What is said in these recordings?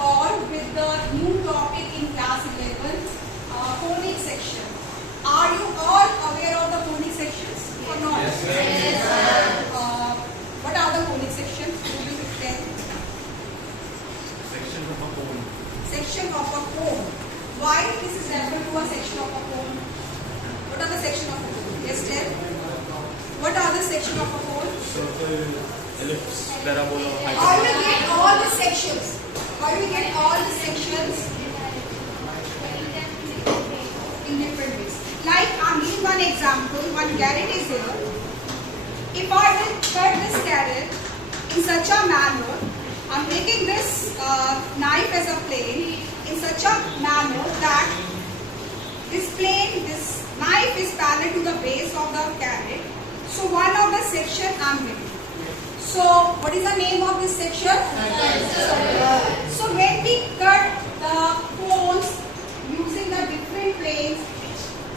all with the new topic in class 11, CONIC section. Are you all aware of the CONIC sections or not? Yes, sir. Yes, sir. What are the CONIC sections? Could you tell? Section of a cone. Section of a cone. Why this is referred to a section of a cone? What are the section of a cone? Yes, tell. What are the section of a cone? Circle, ellipse, parabola, How do we get all the sections? How do we get all the sections? In different ways. Like I'm giving one example. One carrot is here. If I will cut this carrot in such a manner, I'm taking this knife as a plane in such a manner that this plane, this knife is parallel to the base of the carrot. So one of the section I'm getting. So what is the name of this section? So when we cut the cones using the different planes,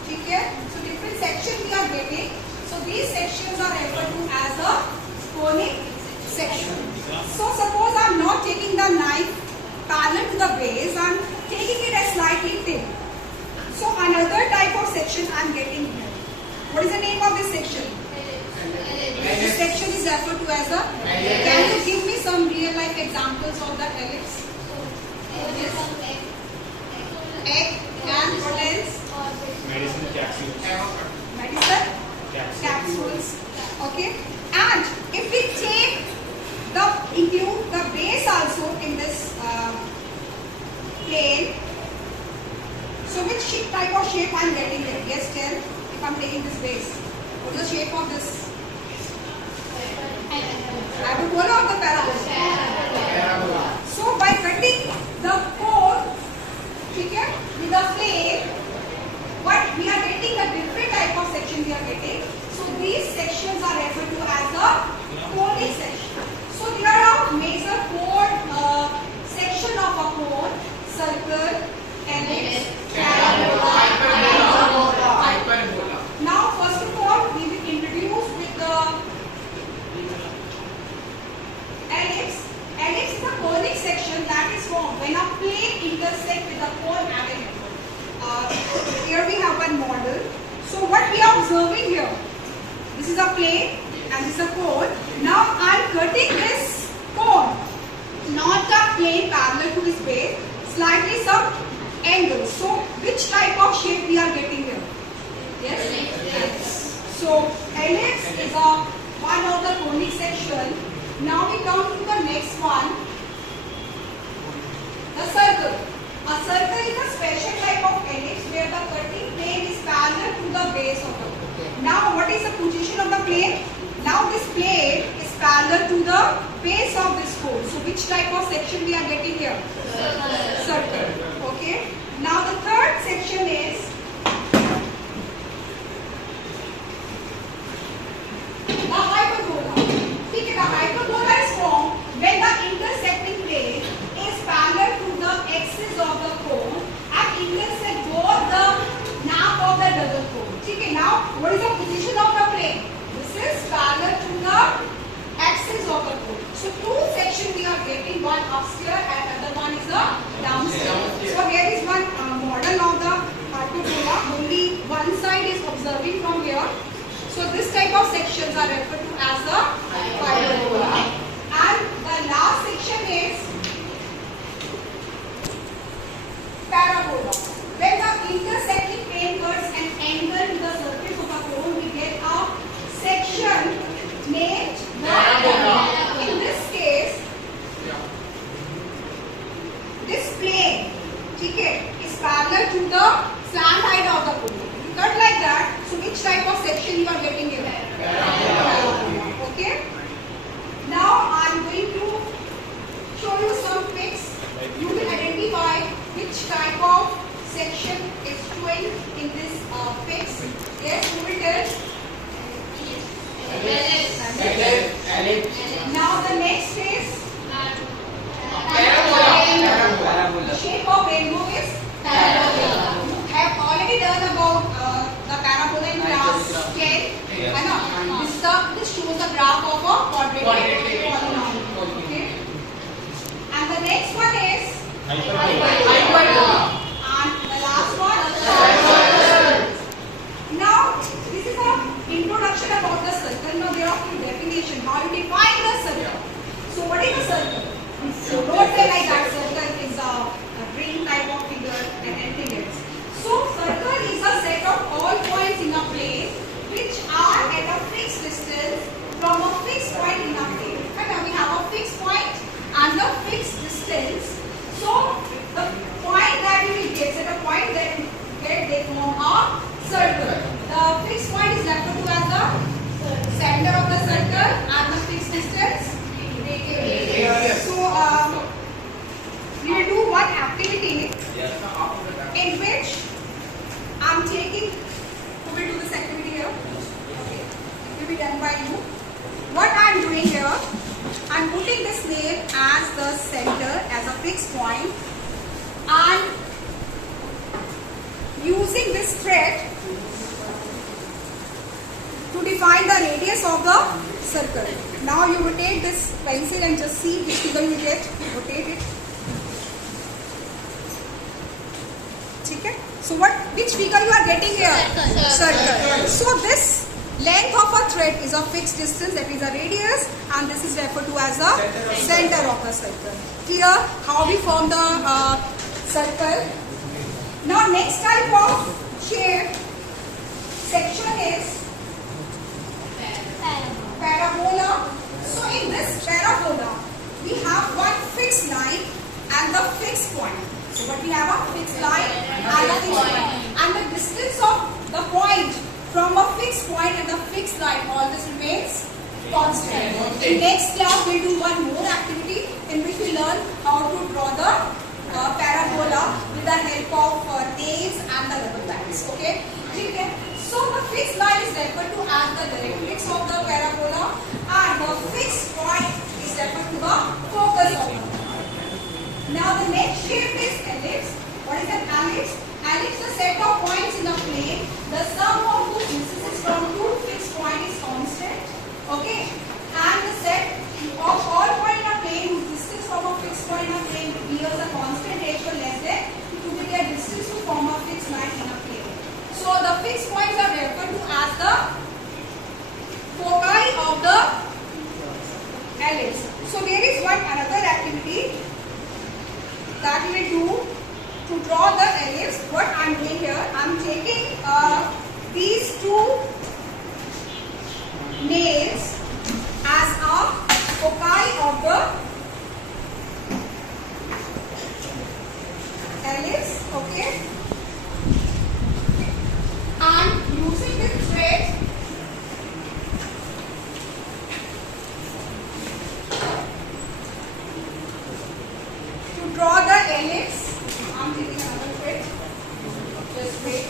okay? So different sections we are getting. So these sections are referred to as a conic section. So suppose I'm not taking the knife parallel to the base, I'm taking it as slightly thin. So another type of section I'm getting here. What is the name of this section? This section is referred to as a. Can you give me some real life examples of the ellipse? Yes. Egg and what else? medicine capsules. Medicine capsules. Okay. And if we take include the base also in this plane, so which type of shape I am getting here? Yes, tell. If I am taking this base, what is the shape of this? Hyperbola or the parabola? So by cutting the cone, okay, with the plane, what we are getting a different type of section we are getting. So these sections are referred to as the conic section. So there are major four section of a cone: circle, ellipse, hyperbola. Now first of all, we will introduce with the ellipse. Ellipse is a conic section that is formed when a plane intersects with a cone at an angle. Here we have one model. So what we are observing here, this is a plane and this is a cone. Now I am cutting this cone, not the plane parallel to this base, slightly some angle. So which type of shape we are getting here? Yes? Yes. So ellipse is one of the conic section. Now we come to the next one, the circle. A circle is a special type of ellipse where the cutting plane is parallel to the base of the cone. Now what is the position of the plane? Now this plane is parallel to the base of this cone. So which type of section we are getting here? Circle. Okay. Now the third section is the hyperbola. The hyperbola is formed when the intersecting plane is parallel to the axis of the cone and intersect both the nape of the double cone. Okay. Now what is the position of the plane? This is parallel to the axis of the cone. So two sections we are getting, one upstairs and other one is the downstairs. So here is one model of the hyperbola. Only one side is observing from here. So this type of sections are referred to as the hyperbola. And the last section is parabola. When the intersecting plane cuts an angle to the surface of a cone, we get a section named parabola. In this case, this plane, okay, is parallel to the slant height of the cone. You cut like that. So which type of section you are getting here? Parabola. Okay. Now I am going to show you some pics. You will identify which type of section is showing in this pics. Yes, who will tell? Ellipse. Now the next is parabola. The shape of rainbow is parabola. You have already learned about the parabola in class 10. This shows the graph of a quadratic polynomial. Okay. And the next one is Hyperbola. And the last one? Now, this is an introduction about the circle. Now, there are few definitions. How you define the circle. So, what is a circle? So, don't say like that circle is a ring type of figure and anything else. So, circle is a set of all points in a plane which are at a fixed distance from a fixed point in a plane. And now we have a fixed point and a fixed distance. So, the point that we will get, at a point that we get, they form a circle. The fixed point is referred to as the center of the circle and the fixed distance. So, we will do one activity in which I am taking, who will do this activity here? Okay. It will be done by you. What I am doing here, I am putting this name as the center, as a fixed point, and using this thread to define the radius of the circle. Now you rotate this pencil and just see which figure you get. Rotate it. Okay. So which figure you are getting here? Circle. So this length of a thread is a fixed distance, that is a radius, and this is referred to as the center of the circle. Here, how we form the circle. Now next type of shape section is parabola. So in this parabola, we have one fixed line and the fixed point. So but we have a fixed line and a fixed point. And the distance of the point from a fixed point and the fixed line always remains constant. In next class, we'll do one more activity in which we learn how to draw the parabola with the help of nails and the rubber bands. Okay? So the fixed line is referred to as the directrix of the parabola, and the fixed point is referred to the focus of the parabola. Now the next shape is ellipse. What is an ellipse? Ellipse is a set of points in a plane. The sum of whose distances from two fixed points is constant. Okay? And the set of all points in a plane whose distance from a fixed point in a plane bears a constant ratio less than to be their distance to form a fixed line in a plane. So the fixed points are referred to as the foci of the ellipse. So there is one another activity that we will do to draw the ellipse. What I am doing here, I am taking these two nails as a foci of the ellipse. Okay. And using this thread to draw the ellipse, I am taking another thread. Just wait.